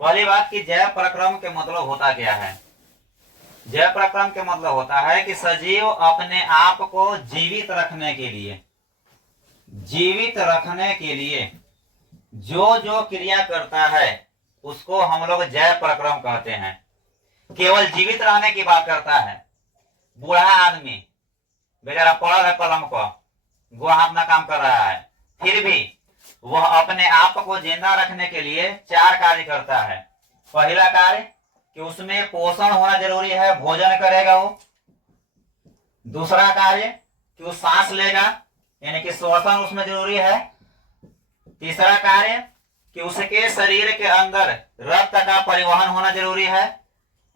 पहली बात कि जय प्रक्रम के मतलब होता क्या है। जय प्रक्रम के मतलब होता है कि सजीव अपने आप को जीवित रखने के लिए जो जो क्रिया करता है उसको हम लोग जय प्रक्रम कहते हैं। केवल जीवित रहने की बात करता है। बूढ़ा आदमी बेचारा पड़ा है पलंग पर, वो अपना काम कर रहा है, फिर भी वह अपने आप को जिंदा रखने के लिए 4 कार्य करता है। पहला कार्य कि उसमें पोषण होना जरूरी है, भोजन करेगा वो। दूसरा कार्य कि वो सांस लेगा, यानी कि श्वसन उसमें जरूरी है। तीसरा कार्य कि उसके शरीर के अंदर रक्त का परिवहन होना जरूरी है,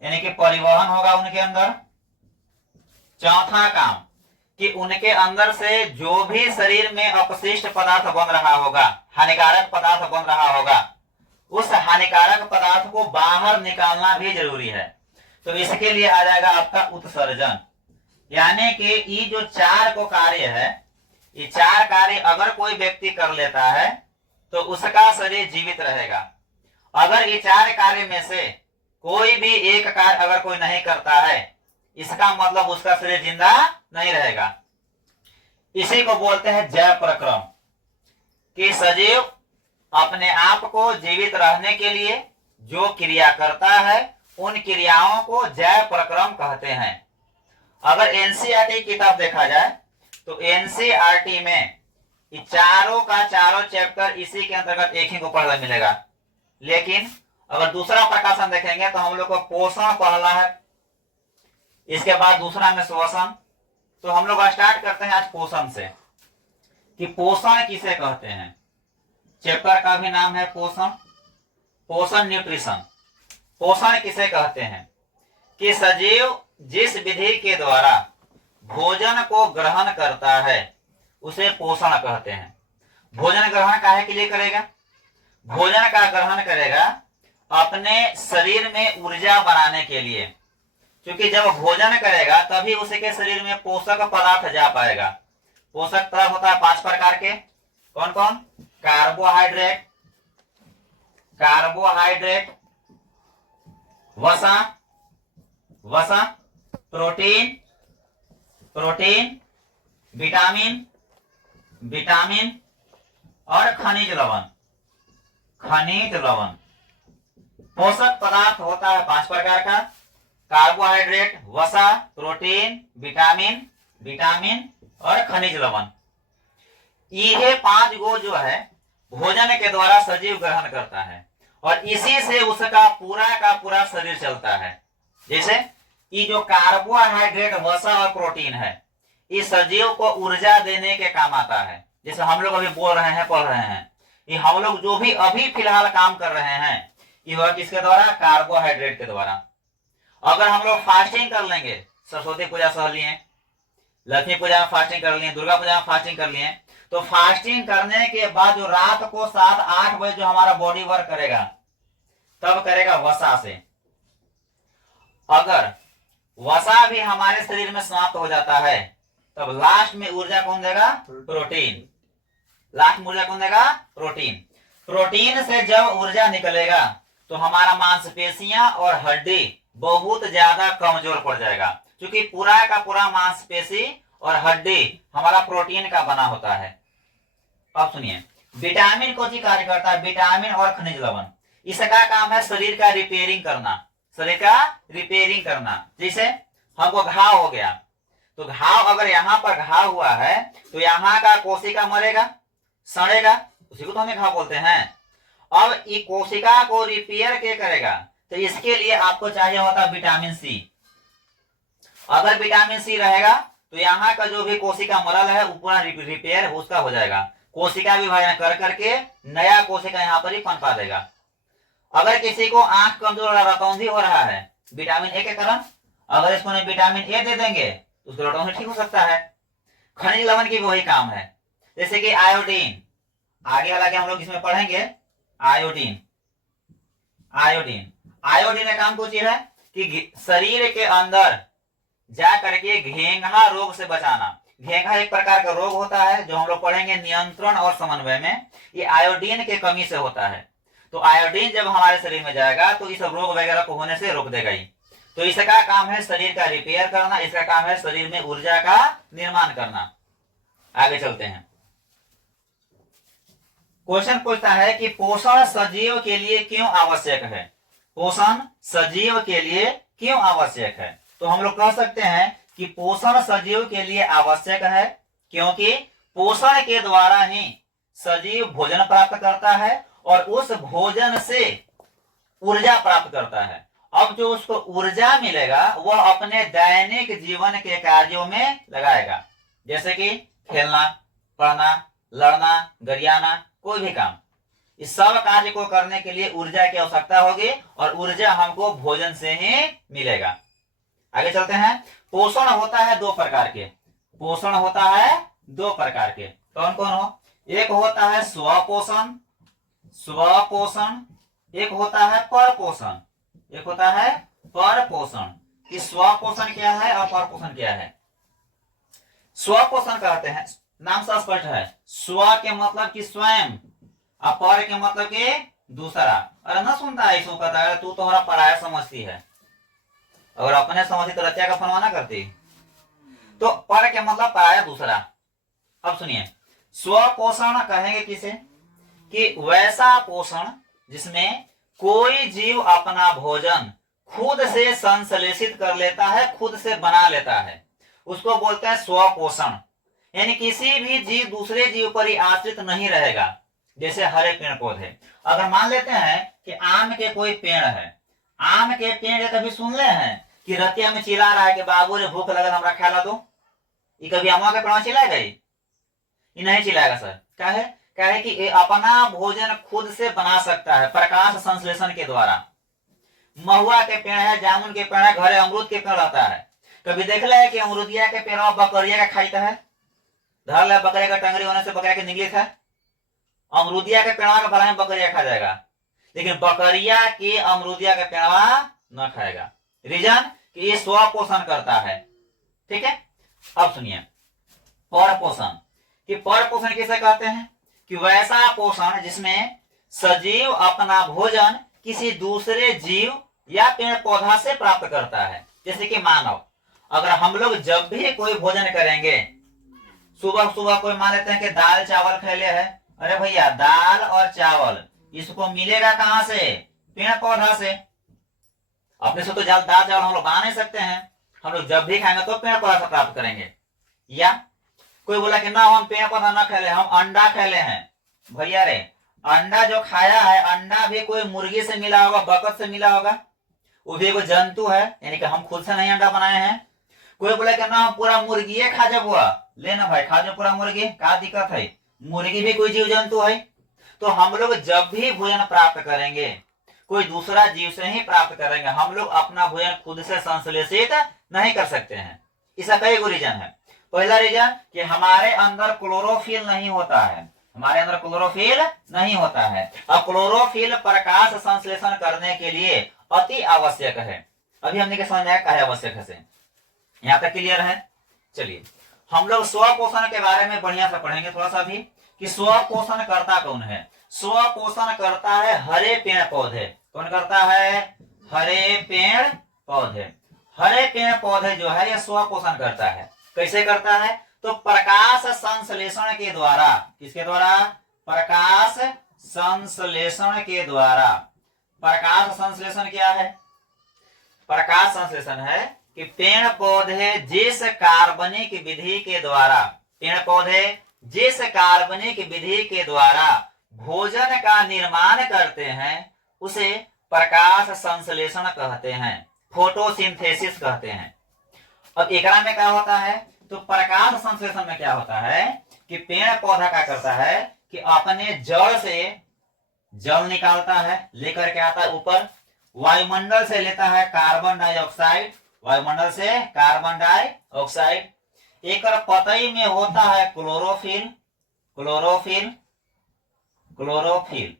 यानी कि परिवहन होगा उनके अंदर। चौथा काम कि उनके अंदर से जो भी शरीर में अपशिष्ट पदार्थ बन रहा होगा, हानिकारक पदार्थ बन रहा होगा, उस हानिकारक पदार्थ को बाहर निकालना भी जरूरी है। तो इसके लिए आ जाएगा आपका उत्सर्जन। यानी कि ये जो 4 को कार्य है, ये 4 कार्य अगर कोई व्यक्ति कर लेता है तो उसका शरीर जीवित रहेगा। अगर ये 4 कार्य में से कोई भी एक कार्य अगर कोई नहीं करता है, इसका मतलब उसका शरीर जिंदा नहीं रहेगा। इसी को बोलते हैं जय प्रक्रम, कि सजीव अपने आप को जीवित रहने के लिए जो क्रिया करता है उन क्रियाओं को जय प्रक्रम कहते हैं। अगर एनसीईआरटी किताब देखा जाए तो एनसीईआरटी में ये चारों का चारों चैप्टर इसी के अंतर्गत एक ही को पढ़ना मिलेगा। लेकिन अगर दूसरा प्रकाशन देखेंगे तो हम लोग को पोषण पढ़ना है, इसके बाद दूसरा में श्वसन। तो हम लोग स्टार्ट करते हैं आज पोषण से, कि पोषण किसे कहते हैं। चैप्टर का भी नाम है पोषण, पोषण न्यूट्रिशन। पोषण किसे कहते हैं कि सजीव जिस विधि के द्वारा भोजन को ग्रहण करता है उसे पोषण कहते हैं। भोजन ग्रहण काहे के लिए करेगा? भोजन का ग्रहण करेगा अपने शरीर में ऊर्जा बनाने के लिए, क्योंकि जब भोजन करेगा तभी उसके शरीर में पोषक पदार्थ जा पाएगा। पोषक पदार्थ होता है 5 प्रकार के। कौन कौन? कार्बोहाइड्रेट, वसा, प्रोटीन, विटामिन और खनिज लवण। पोषक पदार्थ होता है 5 प्रकार का: कार्बोहाइड्रेट, वसा, प्रोटीन, विटामिन और खनिज लवण। ये 5 गो जो है भोजन के द्वारा सजीव ग्रहण करता है और इसी से उसका पूरा का पूरा शरीर चलता है। जैसे ये जो कार्बोहाइड्रेट, वसा और प्रोटीन है, ये सजीव को ऊर्जा देने के काम आता है। जैसे हम लोग अभी बोल रहे हैं, पढ़ रहे हैं, ये हम लोग जो भी अभी फिलहाल काम कर रहे हैं, ये हुआ किसके द्वारा? कार्बोहाइड्रेट के द्वारा। अगर हम लोग फास्टिंग कर लेंगे, सरस्वती पूजा सह लिए, लक्ष्मी पूजा में फास्टिंग कर लिए, दुर्गा पूजा में फास्टिंग कर लिए, तो फास्टिंग करने के बाद जो रात को 7-8 बजे जो हमारा बॉडी वर्क करेगा, तब करेगा वसा से। अगर वसा भी हमारे शरीर में समाप्त हो जाता है तब लास्ट में ऊर्जा कौन देगा? प्रोटीन। लास्ट में ऊर्जा कौन देगा? प्रोटीन। प्रोटीन से जब ऊर्जा निकलेगा तो हमारा मांसपेशियां और हड्डी बहुत ज्यादा कमजोर पड़ जाएगा, क्योंकि पूरा का पूरा मांसपेशी और हड्डी हमारा प्रोटीन का बना होता है। अब सुनिए, विटामिन को जी कार्य करता है, विटामिन और खनिज लवण। इसका काम है शरीर का रिपेयरिंग करना। जैसे हमको घाव हो गया, तो घाव अगर यहाँ पर घाव हुआ है तो यहाँ का कोशिका मरेगा, सड़ेगा, उसी को तो हमें घाव बोलते हैं। अब ये कोशिका को रिपेयर के करेगा, तो इसके लिए आपको चाहिए होता विटामिन सी। अगर विटामिन सी रहेगा तो यहाँ का जो भी कोशिका मरल है वो पूरा रिपेयर उसका हो जाएगा। कोशिका विभाजन कर करके नया कोशिका यहाँ पर ही पनपा देगा। अगर किसी को आंख कमजोर रतौंधी हो रहा है विटामिन ए के कारण, अगर इसको विटामिन ए दे देंगे तो उसका रतौंधी ठीक हो सकता है। खनिज लवण की भी वही काम है, जैसे कि आयोडीन। आगे हालांकि हम लोग इसमें पढ़ेंगे आयोडीन का काम कुछ है कि शरीर के अंदर जा करके घेंघा रोग से बचाना। घेंघा एक प्रकार का रोग होता है जो हम लोग पढ़ेंगे नियंत्रण और समन्वय में, ये आयोडीन के कमी से होता है। तो आयोडीन जब हमारे शरीर में जाएगा तो इस रोग वगैरह को होने से रोक देगा ही। तो इसका काम है शरीर का रिपेयर करना, इसका काम है शरीर में ऊर्जा का निर्माण करना। आगे चलते हैं। क्वेश्चन पूछता है कि पोषण सजीव के लिए क्यों आवश्यक है? पोषण सजीव के लिए क्यों आवश्यक है? तो हम लोग कह सकते हैं कि पोषण सजीव के लिए आवश्यक है क्योंकि पोषण के द्वारा ही सजीव भोजन प्राप्त करता है और उस भोजन से ऊर्जा प्राप्त करता है। अब जो उसको ऊर्जा मिलेगा वह अपने दैनिक जीवन के कार्यों में लगाएगा, जैसे कि खेलना, पढ़ना, लड़ना, गरियाना, कोई भी काम। इस सब कार्य को करने के लिए ऊर्जा की आवश्यकता होगी और ऊर्जा हमको भोजन से ही मिलेगा। आगे चलते हैं। पोषण होता है दो प्रकार के। पोषण होता है दो प्रकार के। कौन कौन हो? एक होता है स्वपोषण, स्वपोषण, एक होता है परपोषण, एक होता है परपोषण। कि स्वपोषण क्या है और परपोषण क्या है? स्वपोषण कहते हैं, नाम से स्पष्ट है, स्व के मतलब कि स्वयं और पर के मतलब कि दूसरा। अरे ना सुनता है इसको, कहता है तू तो हमारा पराया समझती है, अगर अपने समझती तो रतिया का फनवाना करती। तो पर के मतलब पराया दूसरा। अब सुनिए, स्वपोषण कहेंगे किसे? कि वैसा पोषण जिसमें कोई जीव अपना भोजन खुद से संश्लेषित कर लेता है, खुद से बना लेता है, उसको बोलते हैं स्वपोषण। यानी किसी भी जीव दूसरे जीव पर ही आश्रित नहीं रहेगा। जैसे हरे पेड़ पौधे, अगर मान लेते हैं कि आम के कोई पेड़ है, आम के पेड़ कभी सुन ले हैं कि रतिया में चिल्ला रहा है कि बाबू रे भूख लगल हमरा खिला दो? ये कभी आम के पेड़ चिल्लाएगा? ये नहीं चिल्लाएगा सर। क्या है? क्या है कि अपना भोजन खुद से बना सकता है प्रकाश संश्लेषण के द्वारा। महुआ के पेड़ है, जामुन के पेड़ है, घरे अमरूद के पेड़ रहता है। कभी देख ले कि अमरूदिया के पेड़ बकरिया का खाईता है? धर ले बकरिया का टंगरी होने से बकरिया की निगलित है। अमरूदिया के पेड़वा के भला में बकरिया खा जाएगा, लेकिन बकरिया के अमरूदिया के पेड़वा न खाएगा। रीजन कि ये स्वपोषण करता है। ठीक है। अब सुनिए परपोषण। कि परपोषण किसे कहते हैं? कि वैसा पोषण जिसमें सजीव अपना भोजन किसी दूसरे जीव या पेड़ पौधा से प्राप्त करता है। जैसे कि मानव, अगर हम लोग जब भी कोई भोजन करेंगे, सुबह सुबह कोई मान लेते हैं कि दाल चावल खेले है, अरे भैया दाल और चावल इसको मिलेगा कहां से? पेड़ पौधा से। अपने से तो दाल चावल हम लोग बना नहीं सकते हैं, हम लोग जब भी खाएंगे तो पेड़ पौधा से प्राप्त करेंगे। या कोई बोला कि ना हम पेड़ पौधा ना खेले, हम अंडा खेले हैं। भैया रे, अंडा जो खाया है, अंडा भी कोई मुर्गी से मिला होगा, बकत से मिला होगा, वो भी एक जंतु है, यानी कि हम खुद से नहीं अंडा बनाए हैं। कोई बोला कि ना हम पूरा मुर्गी खा जब हुआ, लेना भाई खा जो पूरा मुर्गी, क्या दिक्कत है? मुर्गी भी कोई जीव जंतु है। तो हम लोग जब भी भोजन प्राप्त करेंगे कोई दूसरा जीव से ही प्राप्त करेंगे, हम लोग अपना भोजन खुद से संश्लेषित नहीं कर सकते हैं। इसका कई गो रीजन है। पहला रीजन कि हमारे अंदर क्लोरोफिल नहीं होता है, हमारे अंदर क्लोरोफिल नहीं होता है। अब क्लोरोफिल प्रकाश संश्लेषण करने के लिए अति आवश्यक है। अभी हमने समझ में आया क्या आवश्यक है, यहाँ तक क्लियर है। चलिए हम लोग स्वपोषण के बारे में बढ़िया से पढ़ेंगे थोड़ा सा भी, कि स्वपोषण करता कौन है। स्वपोषण करता है हरे पेड़ पौधे। कौन करता है? हरे पेड़ पौधे। हरे पेड़ पौधे जो है ये स्वपोषण करता है। कैसे करता है? तो प्रकाश संश्लेषण के द्वारा। किसके द्वारा? प्रकाश संश्लेषण के द्वारा। प्रकाश संश्लेषण क्या है? प्रकाश संश्लेषण है कि पेड़ पौधे जिस कार्बनिक विधि के द्वारा, पेड़ पौधे जिस कार्बनिक विधि के द्वारा भोजन का निर्माण करते हैं उसे प्रकाश संश्लेषण कहते हैं, फोटोसिंथेसिस कहते हैं। अब एकरा में क्या होता है? तो प्रकाश संश्लेषण में क्या होता है कि पेड़ पौधा क्या करता है कि अपने जड़ से जल निकालता है, लेकर के आता है ऊपर, वायुमंडल से लेता है कार्बन डाइऑक्साइड, वायुमंडल से कार्बन डाइऑक्साइड। एक पतई में होता है chlorophyll, chlorophyll, chlorophyll.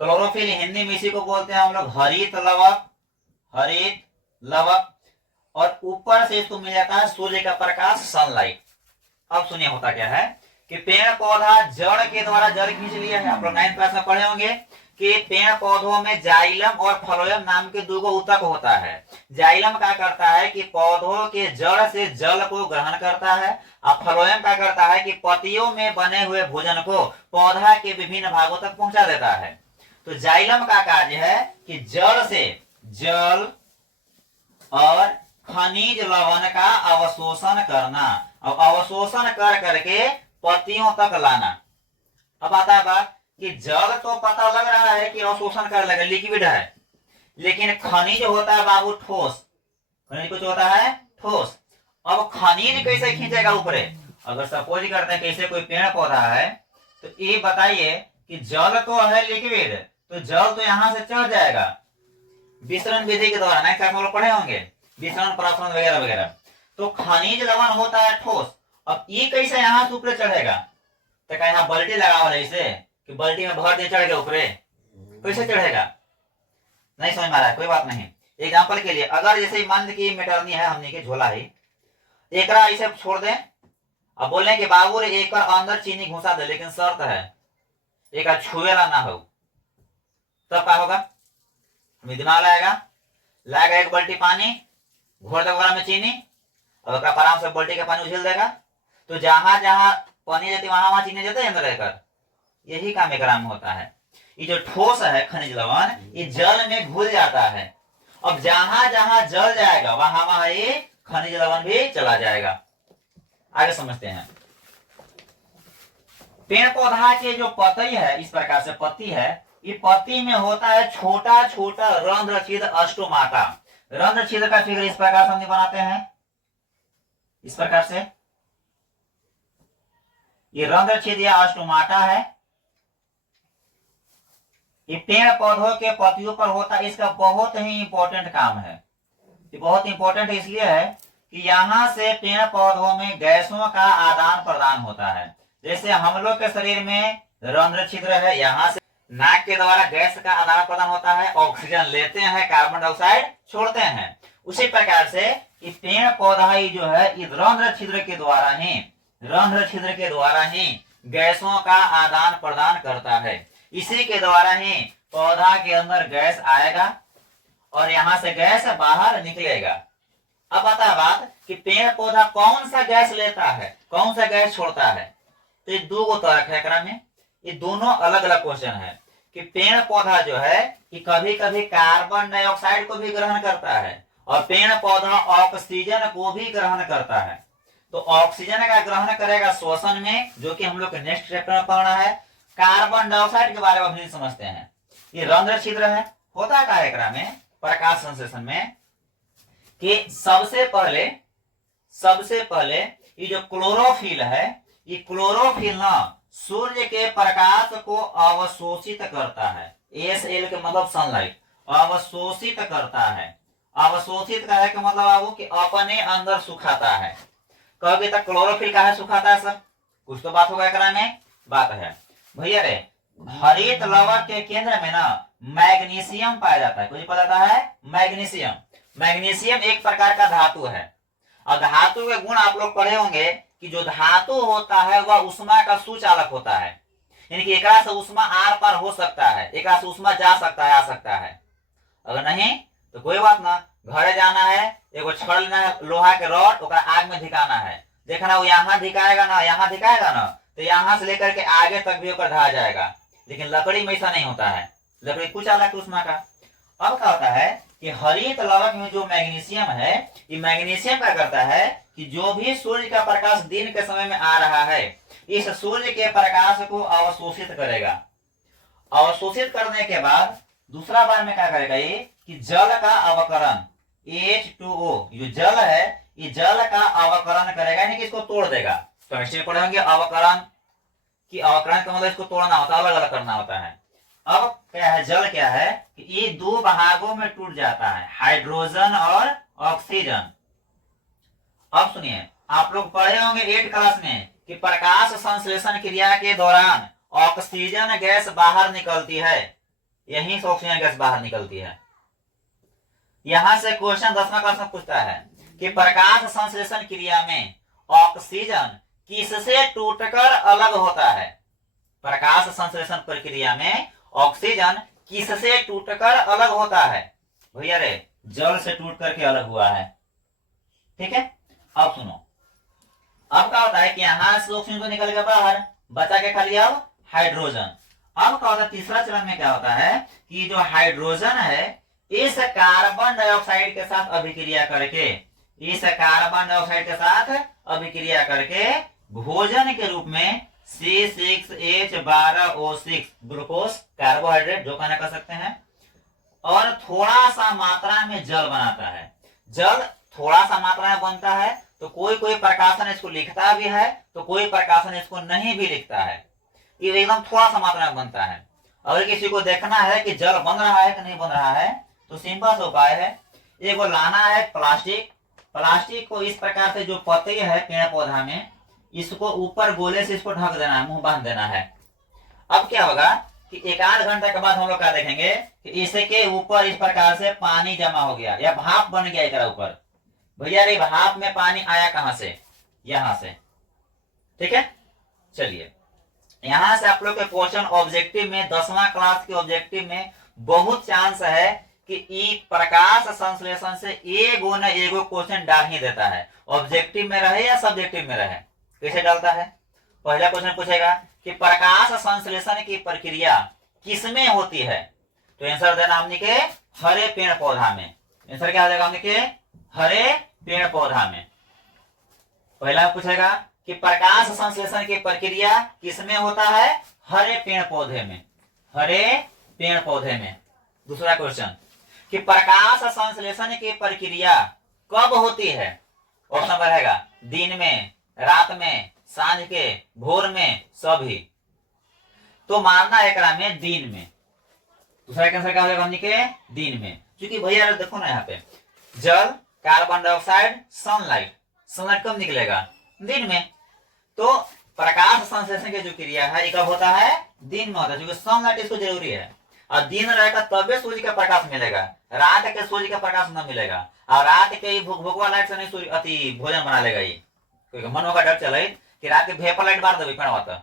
Chlorophyll Hindi में इसी को बोलते हैं हम लोग हरित लवक, हरित लवक। और ऊपर से इसको मिल जाता है सूर्य का प्रकाश, सनलाइट। अब सुनिए होता क्या है कि पेड़ पौधा जड़ के द्वारा जड़ खींच लिया है। आप लोग 9th क्लास में पढ़े होंगे कि पेड़ पौधों में जाइलम और फ्लोएम नाम के दो ऊतक होता है। जाइलम क्या करता है कि पौधों के जड़ से जल को ग्रहण करता है, और फ्लोएम क्या करता है कि पत्तियों में बने हुए भोजन को पौधा के विभिन्न भागों तक पहुंचा देता है। तो जाइलम का कार्य है कि जड़ से जल और खनिज लवण का अवशोषण करना, और अवशोषण कर करके पत्तियों तक लाना। अब आता है बात कि जल तो पता लग रहा है कि अवशोषण कर लगे, लिक्विड है, लेकिन खनिज होता है बाबू ठोस। खनिज कुछ होता है ठोस। अब खनिज कैसे खींचेगा ऊपरे? अगर सपोज करते हैं कैसे कोई पेड़ पौधा है, तो ये बताइए कि जल तो है लिक्विड, तो जल तो यहां से चढ़ जाएगा विसरण विधि के द्वारा, नहीं हम लोग पढ़े होंगे विसरण प्रसरण वगैरह वगैरह। तो खनिज लवण होता है ठोस। अब ये कैसे यहाँ से ऊपर चढ़ेगा? तो क्या यहाँ बाल्टी लगा हुआ है इसे कि बाल्टी में भर दे चढ़ गया ऊपरे? कैसे चढ़ेगा? नहीं समझ में आ रहा है, कोई बात नहीं। एग्जाम्पल के लिए अगर जैसे मान ली कि मेटरनी है हमने के झोला ही, एकरा इसे छोड़ दें, अब बोले कि बाबू रे एक अंदर चीनी घुसा दे, लेकिन शर्त है एक छुएला ना हो, तब क्या होगा? दिमाग लाएगा एक बाल्टी पानी, घोर देगा में चीनी, और आराम से बाल्टी का पानी उछल देगा, तो जहां जहां पानी जाती वहां वहां चीनी जाते अंदर रहकर। यही काम एक में होता है। ये जो ठोस है खनिज लवण, ये जल में घुल जाता है। अब जहां जहां जल जाएगा वहां वहां ये खनिज लवण भी चला जाएगा। आगे समझते हैं। पेड़ पौधा के जो पत्ती है, इस प्रकार से पत्ती है, ये पत्ती में होता है छोटा छोटा रंध्र छिद्र अस्टोमाटा। रंध्र छिद्र का फिगर इस प्रकार से हम बनाते हैं, इस प्रकार से। ये रंध्र छिद्र या अस्टोमाटा है, ये पेड़ पौधों के पत्तियों पर होता है। इसका बहुत ही इंपॉर्टेंट काम है। ये बहुत इंपॉर्टेंट इसलिए है कि यहाँ से पेड़ पौधों में गैसों का आदान प्रदान होता है। जैसे हम लोग के शरीर में रंध्र छिद्र है, यहाँ से नाक के द्वारा गैस का आदान प्रदान होता है, ऑक्सीजन लेते हैं, कार्बन डाइऑक्साइड छोड़ते हैं। उसी प्रकार से ये पेड़ पौधा ही जो है इस रंध्र छिद्र के द्वारा ही गैसों का आदान प्रदान करता है। इसी के द्वारा ही पौधा के अंदर गैस आएगा और यहाँ से गैस बाहर निकलेगा। अब आता है बात कि पेड़ पौधा कौन सा गैस लेता है, कौन सा गैस छोड़ता है। तो ये दो तरह है एकरा में, ये दोनों अलग अलग क्वेश्चन है कि पेड़ पौधा जो है कि कभी कभी कार्बन डाइऑक्साइड को भी ग्रहण करता है, और पेड़ पौधा ऑक्सीजन को भी ग्रहण करता है। तो ऑक्सीजन का ग्रहण करेगा श्वसन में, जो कि हम लोग नेक्स्ट चैप्टर में पढ़ना है। कार्बन डाइऑक्साइड के बारे में हम समझते हैं। ये रंध्र छिद्र है, होता क्या एकरा में प्रकाश संश्लेषण में कि सबसे पहले ये जो क्लोरोफिल है, ये क्लोरोफिल ना सूर्य के प्रकाश को अवशोषित करता है। एसएल के मतलब सनलाइट, अवशोषित करता है। अवशोषित का है कि मतलब वो कि अपने अंदर सुखाता है। कहोगे तो क्लोरोफिल का है सुखाता है सर, कुछ तो बात होगा एकरा में, बात है भैया रे। हरित लवण के केंद्र में ना मैग्नीशियम पाया जाता है। कुछ पता है? मैग्नीशियम एक प्रकार का धातु है, और धातु के गुण आप लोग पढ़े होंगे कि जो धातु होता है वह उष्मा का सुचालक होता है, यानी कि एकरा से उष्मा आर पार हो सकता है, एकरा से उष्मा जा सकता है, आ सकता है। अगर नहीं तो कोई बात ना, घरे जाना है, एगो छड़ लेना है लोहा के रॉड, ओकरा आग में धिकाना है। देखना वो यहाँ धिकाएगा ना, तो यहाँ से लेकर के आगे तक भी होकर ढा जाएगा। लेकिन लकड़ी में ऐसा नहीं होता है, लकड़ी कुछ अलग उष्मा का। अब क्या होता है कि हरित लवण में जो मैग्नीशियम है, ये मैग्नीशियम क्या करता है कि जो भी सूर्य का प्रकाश दिन के समय में आ रहा है, इस सूर्य के प्रकाश को अवशोषित करेगा। अवशोषित करने के बाद दूसरा बार में क्या करेगा ये कि जल का अवकरण, H2O जो जल है, ये जल का अवकरण करेगा, यानी कि इसको तोड़ देगा। केमिस्ट्री में पढ़ेंगे अवकरण का मतलब इसको तोड़ना होता है, अलग अलग करना होता है। अब क्या है, जल क्या है कि ये दो भागों में टूट जाता है, हाइड्रोजन और ऑक्सीजन। अब सुनिए, आप लोग पढ़े होंगे 8 क्लास में कि प्रकाश संश्लेषण क्रिया के दौरान ऑक्सीजन गैस बाहर निकलती है, यहीं से ऑक्सीजन गैस बाहर निकलती है। यहां से क्वेश्चन 10वां क्लास में पूछता है कि प्रकाश संश्लेषण क्रिया में ऑक्सीजन किससे टूटकर अलग होता है। प्रकाश संश्लेषण प्रक्रिया में ऑक्सीजन किससे टूटकर अलग होता है? भैया रे, जल से टूट करके अलग हुआ है। ठीक है, अब सुनो, अब क्या होता है कि यहां से ऑक्सीजन तो निकल गया बाहर, बचा के खाली अब हाइड्रोजन। अब क्या होता है, तीसरा चरण में क्या होता है कि जो हाइड्रोजन है इस कार्बन डाइऑक्साइड के साथ अभिक्रिया करके, इस कार्बन डाइऑक्साइड के साथ अभिक्रिया करके भोजन के रूप में C6H12O6 ग्लूकोज कार्बोहाइड्रेट जो खाना कर सकते हैं, और थोड़ा सा मात्रा में जल बनाता है। जल थोड़ा सा मात्रा में बनता है तो कोई कोई प्रकाशन इसको लिखता भी है, तो कोई प्रकाशन इसको नहीं भी लिखता है। ये एकदम थोड़ा सा मात्रा में बनता है। अगर किसी को देखना है कि जल बन रहा है कि नहीं बन रहा है, तो सिंपल सा उपाय है, एक वो लाना है प्लास्टिक, प्लास्टिक को इस प्रकार से जो पत्ते है पेड़ पौधा में, इसको ऊपर गोले से इसको ढक देना है, मुंह बांध देना है। अब क्या होगा कि एक आध घंटे के बाद हम लोग क्या देखेंगे कि इसके ऊपर इस प्रकार से पानी जमा हो गया या भाप बन गया इधर ऊपर। भैया रे, भाप में पानी आया कहां से? यहां से। ठीक है, चलिए यहां से आप लोग के क्वेश्चन ऑब्जेक्टिव में 10वां क्लास के ऑब्जेक्टिव में बहुत चांस है कि ई प्रकाश संश्लेषण से एगो न एगो क्वेश्चन डाल ही देता है, ऑब्जेक्टिव में रहे या सब्जेक्टिव में रहे। कैसे डालता है? पहला क्वेश्चन पूछेगा कि प्रकाश संश्लेषण की प्रक्रिया किसमें होती है? तो आंसर देना हमने के हरे पेड़ पौधा में। आंसर क्या हो जाएगा हमने के हरे पेड़ पौधा में। पहला पूछेगा कि प्रकाश संश्लेषण की प्रक्रिया किसमें होता है? हरे पेड़ पौधे में, हरे पेड़ पौधे में। दूसरा क्वेश्चन कि प्रकाश संश्लेषण की प्रक्रिया कब होती है? ऑप्शन रहेगा दिन में, रात में, सांझ के, भोर में, सभी। तो मानना है एकरा में दिन में। दूसरा आंसर क्या होगा हमने के दिन में, क्योंकि भैया देखो ना यहाँ पे जल, कार्बन डाइऑक्साइड, सनलाइट, सनलाइट कब निकलेगा? दिन में। तो प्रकाश संश्लेषण की जो क्रिया है कब होता है? दिन में होता है, क्योंकि सनलाइट इसको जरूरी है। और दिन रहेगा तबे सूर्य का प्रकाश मिलेगा, रात के सूर्य का प्रकाश न मिलेगा। और रात के भुकभुकवा लाइट से नहीं सूर्य अति भोजन बना लेगा। ये क्योंकि मन होगा डर चले कि रात के वेपर लाइट बार देवी पेड़,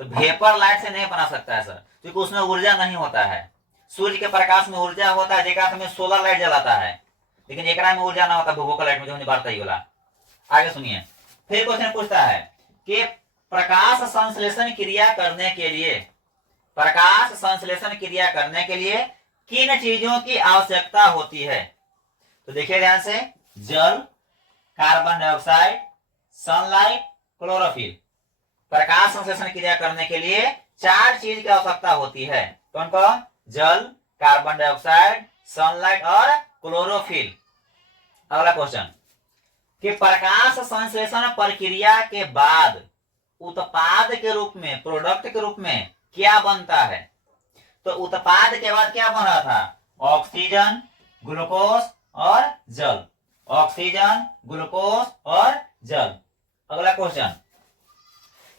तो वेपर लाइट से नहीं बना सकता है सर, क्योंकि उसमें ऊर्जा नहीं होता है। सूर्य के प्रकाश में ऊर्जा होता है, जेकरा में सोलर लाइट जलाता है, लेकिन एकरा में ऊर्जा ना होता भूगोल लाइट में, जो बात ही बोला। आगे सुनिए, फिर क्वेश्चन पूछता है कि प्रकाश संश्लेषण क्रिया करने के लिए, प्रकाश संश्लेषण क्रिया करने के लिए किन चीजों की आवश्यकता होती है? तो देखिए ध्यान से, जल, कार्बन डाइऑक्साइड, सनलाइट, क्लोरोफिल। प्रकाश संश्लेषण क्रिया करने के लिए 4 चीज की आवश्यकता होती है। कौन कौन? जल, कार्बन डाइऑक्साइड, सनलाइट और क्लोरोफिल। अगला क्वेश्चन कि प्रकाश संश्लेषण प्रक्रिया के बाद उत्पाद के रूप में, प्रोडक्ट के रूप में क्या बनता है? तो उत्पाद के बाद क्या बन रहा था? ऑक्सीजन, ग्लूकोज और जल, ऑक्सीजन, ग्लूकोज और जल। अगला क्वेश्चन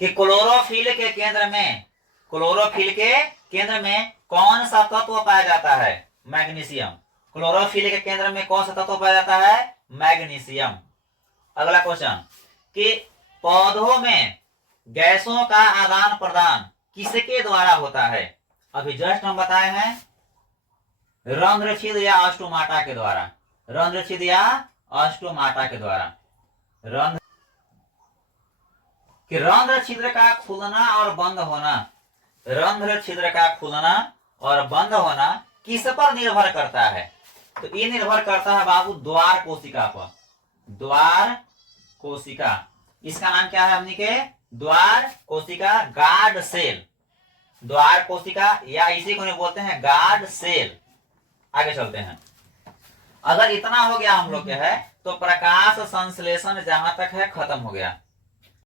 कि क्लोरोफिल के केंद्र में, क्लोरोफिल के केंद्र में कौन सा तत्व पाया जाता है? मैग्नीशियम। क्लोरोफिल के केंद्र में कौन सा तत्व पाया जाता है? मैग्नीशियम। अगला क्वेश्चन कि पौधों में गैसों का आदान प्रदान किसके द्वारा होता है? अभी जस्ट हम बताए हैं, रंध्रछिद्र या अस्टोमाटा के द्वारा, रंध्रछिद्र या अस्टोमाटा के द्वारा। रंध्र छिद्र का खुलना और बंद होना, रंध्र छिद्र का खुलना और बंद होना किस पर निर्भर करता है? तो ये निर्भर करता है बाबू द्वार कोशिका पर। द्वार कोशिका, इसका नाम क्या है हमने के? द्वार कोशिका, गार्ड सेल। द्वार कोशिका या इसी को नहीं बोलते हैं गार्ड सेल। आगे चलते हैं। अगर इतना हो गया हम लोग के है तो प्रकाश संश्लेषण जहां तक है खत्म हो गया।